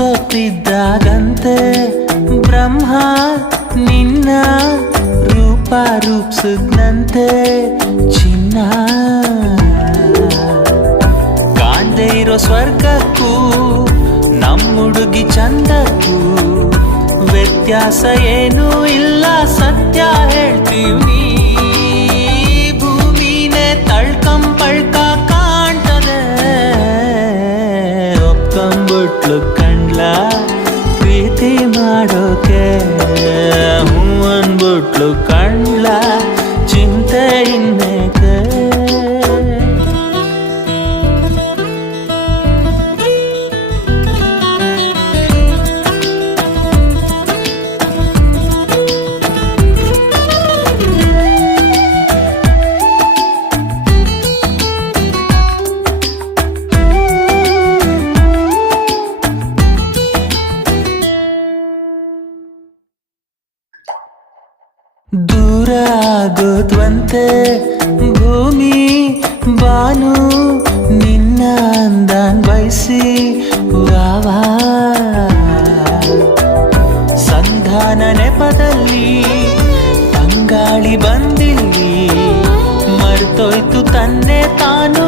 ಸೊತ್ತಿದ್ದಾಗಂತೆ ಬ್ರಹ್ಮ ನಿನ್ನ ರೂಪ ರೂಪಿಸಿದ್ನಂತೆ ಚಿನ್ನ ಕಾಣ್ದೇ ಇರೋ ಸ್ವರ್ಗಕ್ಕೂ ನಮ್ಮುಡುಗಿ ಚಂದಕ್ಕೂ ವ್ಯತ್ಯಾಸ ಏನೂ ಇಲ್ಲ ಸತ್ಯ ಹೇಳ್ತೀವಿ ಭೂಮಿನೇ ತಳ್ಕಂಬಳ್ಕ ಕಾಣ್ತದೆ ಒಪ್ಕೊಂಬಿಟ್ಲು ಕಂಡ್ಲ ಪ್ರೀತಿ ಮಾಡೋಕೆ ಹೂ ಅಂದ್ಬಿಟ್ಲು ಕಂಡ್ಲ ಚಿಂತೆ ಇನ್ನೇಕೆ ದೂರ ಆಗೋದ್ವಂತೆ ಭೂಮಿ ಬಾನು ನಿನ್ನ ಅಂದಾನ್ ಬಯಸಿ ವಾವಾ ಸಂಧಾನ ನೆಪದಲ್ಲಿ ತಂಗಾಳಿ ಬಂದಿಲ್ಲಿ ಮರ್ತೋಯ್ತು ತನ್ನೆ ತಾನು